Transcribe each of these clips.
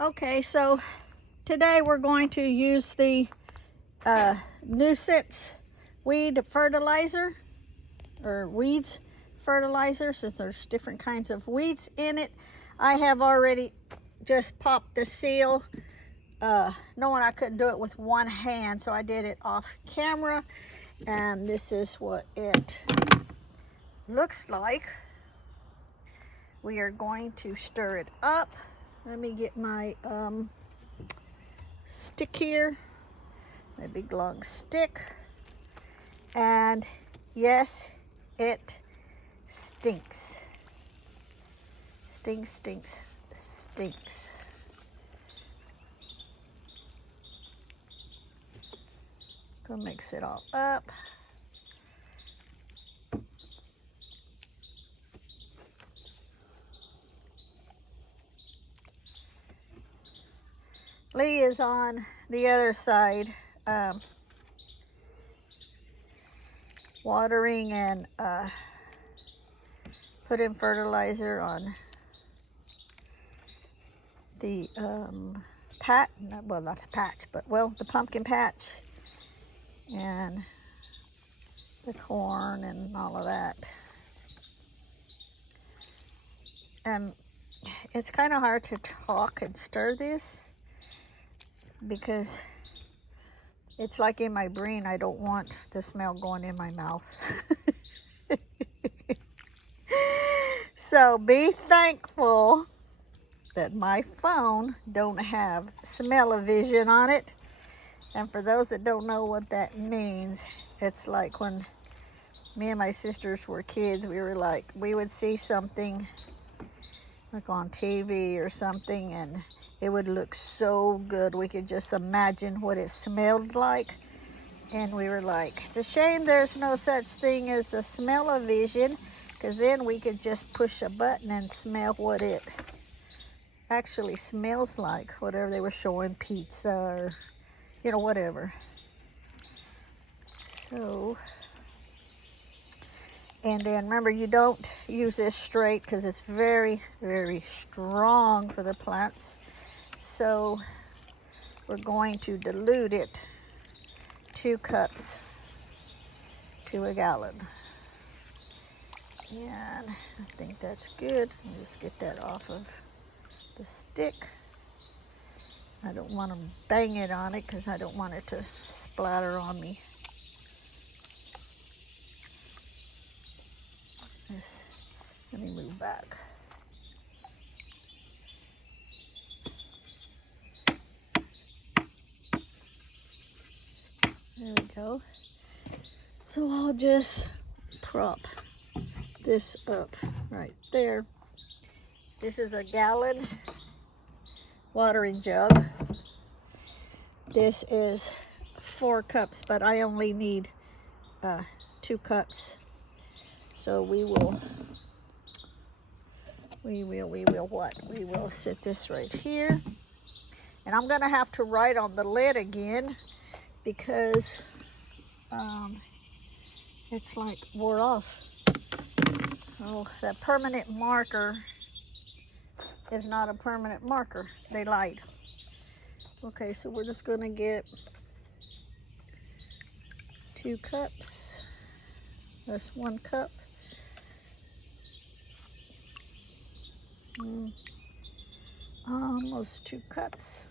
Okay, so today we're going to use the Nuisance weed fertilizer, or weeds fertilizer, since there's different kinds of weeds in it. I have already just popped the seal, knowing I couldn't do it with one hand, so I did it off camera, and this is what it looks like. We are going to stir it up. Let me get my stick here, my big long stick. And yes, it stinks. Stinks, stinks, stinks. Go mix it all up. Lee is on the other side, watering and putting fertilizer on the patch, well, not the patch, but well, the pumpkin patch and the corn and all of that. And it's kind of hard to talk and stir this, because it's like in my brain, I don't want the smell going in my mouth. So be thankful that my phone don't have smell-o-vision on it. And for those that don't know what that means, it's like when me and my sisters were kids, we would see something like on TV or something, and it would look so good. We could just imagine what it smelled like. And we were like, it's a shame there's no such thing as a smell-o-vision, because then we could just push a button and smell what it actually smells like, whatever they were showing, pizza or, you know, whatever. So, and then remember, you don't use this straight because it's very, very strong for the plants. So we're going to dilute it 2 cups to a gallon. And I think that's good. I'll just get that off of the stick. I don't want to bang it on it because I don't want it to splatter on me. Yes. Let me move back. There we go. So I'll just prop this up right there. This is a gallon watering jug. This is 4 cups, but I only need 2 cups. So we will what? We will set this right here. And I'm gonna have to write on the lid again, because it's like wore off. Oh, that permanent marker is not a permanent marker. They lied. Okay, so we're just gonna get 2 cups. That's 1 cup. Almost 2 cups.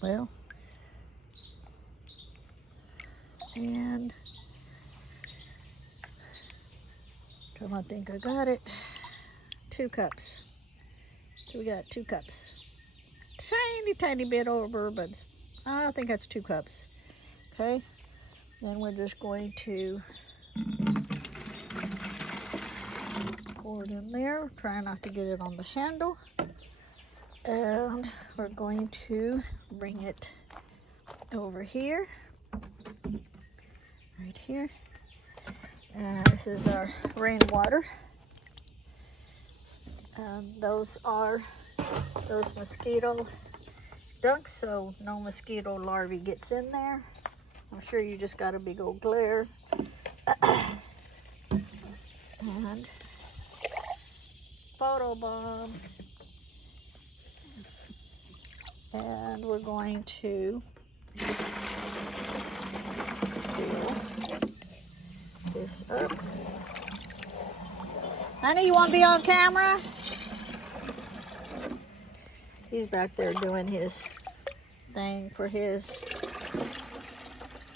Well, and I think I got it. 2 cups. So we got 2 cups. Tiny bit over, but I think that's 2 cups. Okay. Then we're just going to pour it in there. Try not to get it on the handle. And we're going to bring it over here. Right here. And this is our rainwater. And those are those mosquito dunks, so no mosquito larvae gets in there. I'm sure you just got a big old glare. And photo bomb. And we're going to fill this up. Honey, you want to be on camera? He's back there doing his thing for his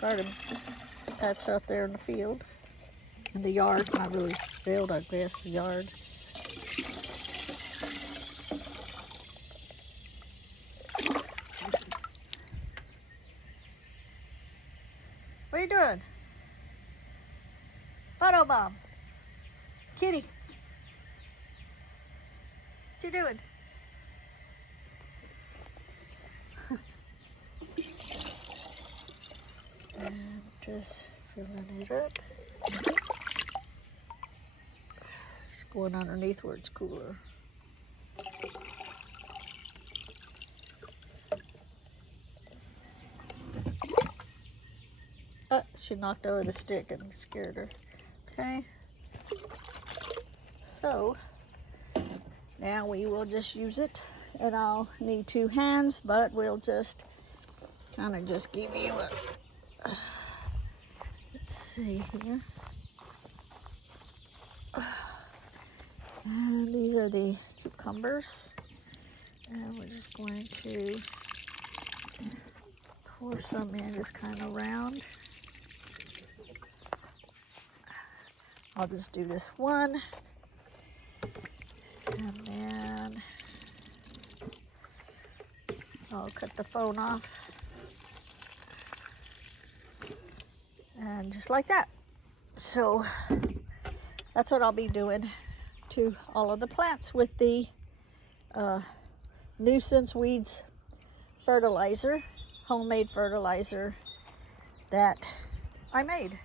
garden. That's out there in the field. In the yard, not really field, I guess, the yard. What are you doing? Photo bomb. Kitty. What you doing? And just filling it up. It's going underneath where it's cooler. She knocked over the stick and scared her. Okay. So now we will just use it, and I'll need 2 hands, but we'll just kind of just give you a, let's see here. And these are the cucumbers, and we're just going to pour some in just kind of round. I'll just do this one, and then I'll cut the phone off, and just like that. So that's what I'll be doing to all of the plants with the Nuisance Weeds fertilizer, homemade fertilizer that I made.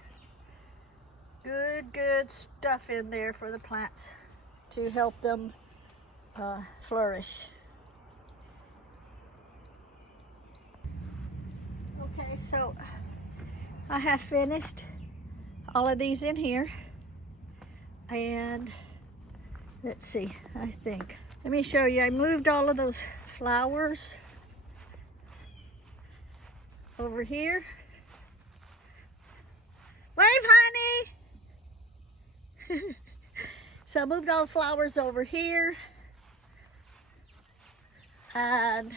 Good stuff in there for the plants to help them flourish. Okay, so I have finished all of these in here, and let's see, I think, let me show you. I moved all of those flowers over here. Wave, honey. So I moved all the flowers over here, and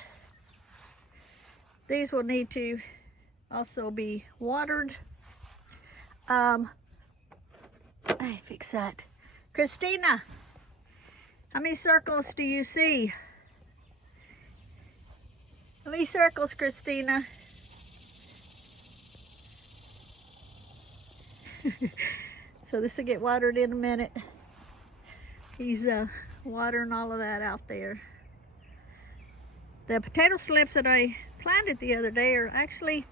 these will need to also be watered. I fix that. Christina, how many circles do you see? How many circles, Christina? So this will get watered in a minute. He's watering all of that out there. The potato slips that I planted the other day are actually,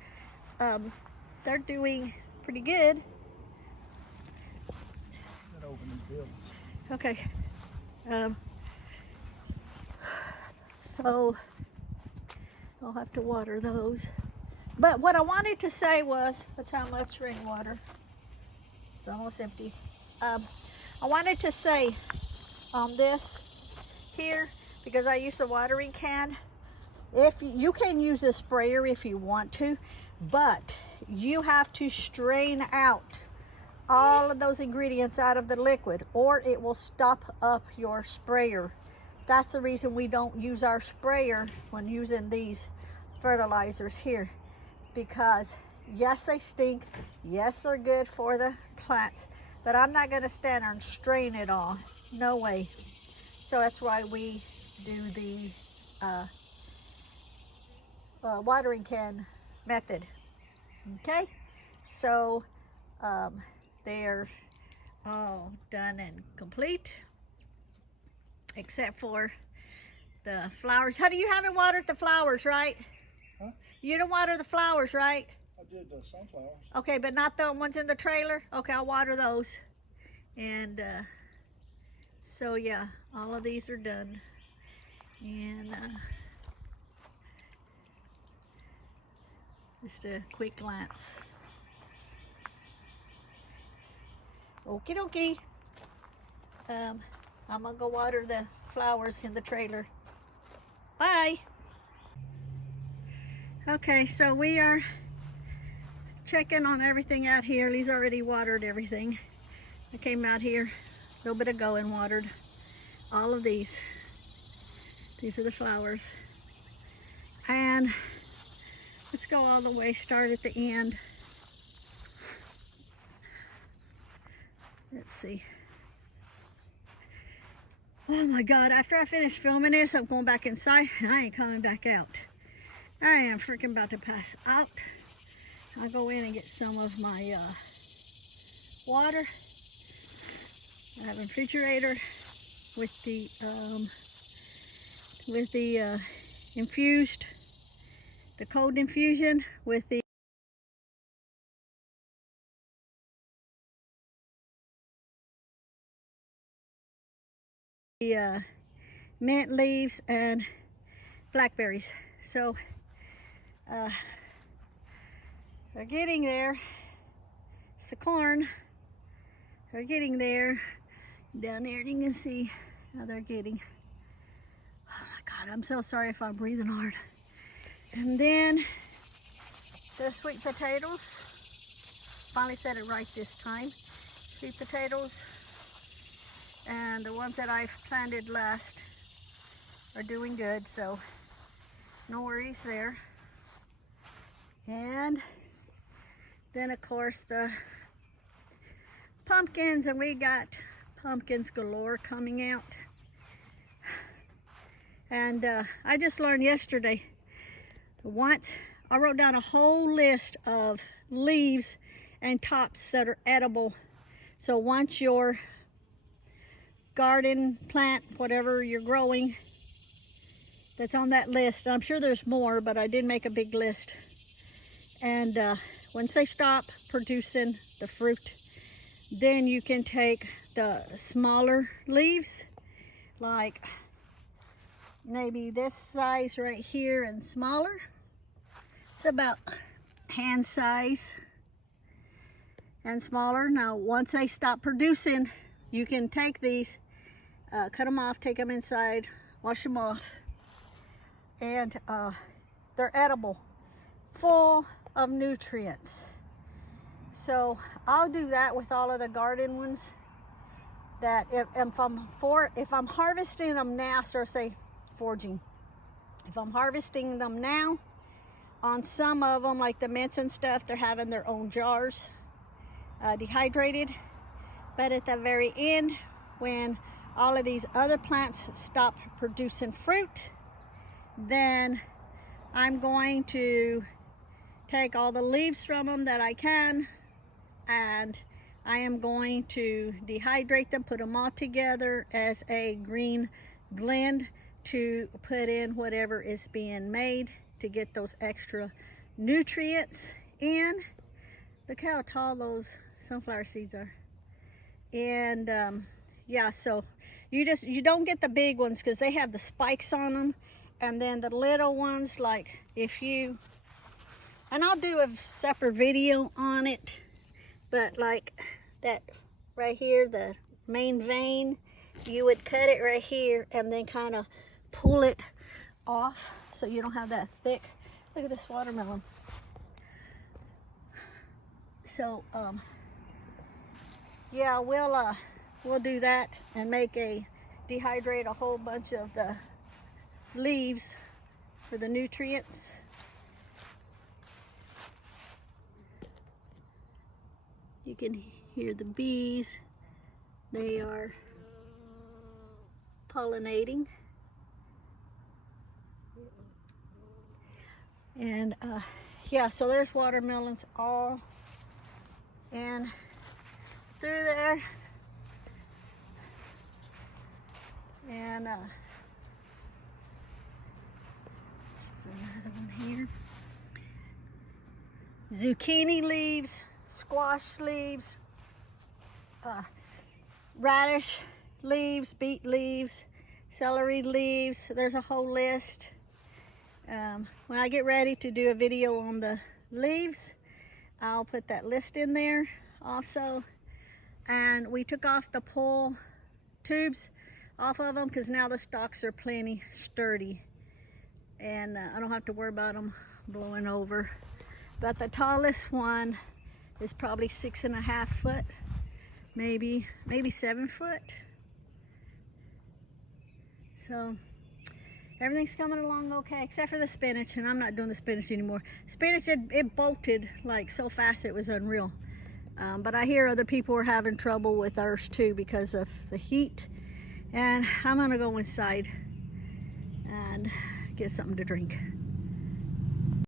they're doing pretty good. Okay. So I'll have to water those. But what I wanted to say was, that's how much rainwater. It's almost empty. I wanted to say on this here, because I use the watering can, if you can use a sprayer if you want to, but you have to strain out all of those ingredients out of the liquid, or it will stop up your sprayer. That's the reason we don't use our sprayer when using these fertilizers here, because yes, they stink, yes, they're good for the plants, but I'm not going to stand there and strain it all. No way. So that's why we do the watering can method. Okay, so they're all done and complete, except for the flowers. Honey, you haven't watered the flowers, right? Huh? You don't water the flowers, right? I did the sunflowers. Okay, but not the ones in the trailer? Okay, I'll water those. And so yeah, all of these are done. And just a quick glance. Okie dokie. I'm gonna go water the flowers in the trailer. Bye. Okay, so we are checking on everything out here. Lee's already watered everything. I came out here a little bit ago and watered all of these. These are the flowers. And let's go all the way, start at the end. Let's see. Oh my God, after I finish filming this, I'm going back inside and I ain't coming back out. I am freaking about to pass out. I'll go in and get some of my water. I have a refrigerator with the infused, the cold infusion with the mint leaves and blackberries. So they're getting there. It's the corn. They're getting there. Down there you can see how they're getting. Oh my God, I'm so sorry if I'm breathing hard. And then the sweet potatoes. Finally said it right this time. Sweet potatoes. And the ones that I've planted last are doing good, so no worries there. And then of course the pumpkins, and we got pumpkins galore coming out. And I just learned yesterday, once I wrote down a whole list of leaves and tops that are edible. So once your garden plant, whatever you're growing, that's on that list. I'm sure there's more, but I did make a big list. And once they stop producing the fruit, then you can take the smaller leaves, like maybe this size right here and smaller. It's about hand size and smaller. Now once they stop producing, you can take these, cut them off, take them inside, wash them off, and they're edible, full of nutrients. So I'll do that with all of the garden ones. That if I'm harvesting them now, so say foraging, if I'm harvesting them now, on some of them, like the mints and stuff, they're having their own jars, dehydrated. But at the very end, when all of these other plants stop producing fruit, then I'm going to take all the leaves from them that I can, and I am going to dehydrate them, put them all together as a green blend to put in whatever is being made to get those extra nutrients in. Look how tall those sunflower seeds are. And yeah, so you don't get the big ones because they have the spikes on them, and then the little ones, like if you, and I'll do a separate video on it, but like that right here, the main vein, you would cut it right here and then kind of pull it off so you don't have that thick. Look at this watermelon. So yeah, we'll do that and dehydrate a whole bunch of the leaves for the nutrients. You can hear the bees. They are pollinating. And yeah, so there's watermelons all in through there. And there's another one here. Zucchini leaves, squash leaves, radish leaves, beet leaves, celery leaves. There's a whole list. When I get ready to do a video on the leaves, I'll put that list in there also. And we took off the pull tubes off of them because now the stalks are plenty sturdy, and I don't have to worry about them blowing over. But the tallest one is probably 6.5 foot, maybe 7 foot. So everything's coming along okay, except for the spinach, and I'm not doing the spinach anymore. Spinach, it bolted like so fast it was unreal. But I hear other people are having trouble with theirs too because of the heat. And I'm gonna go inside and get something to drink.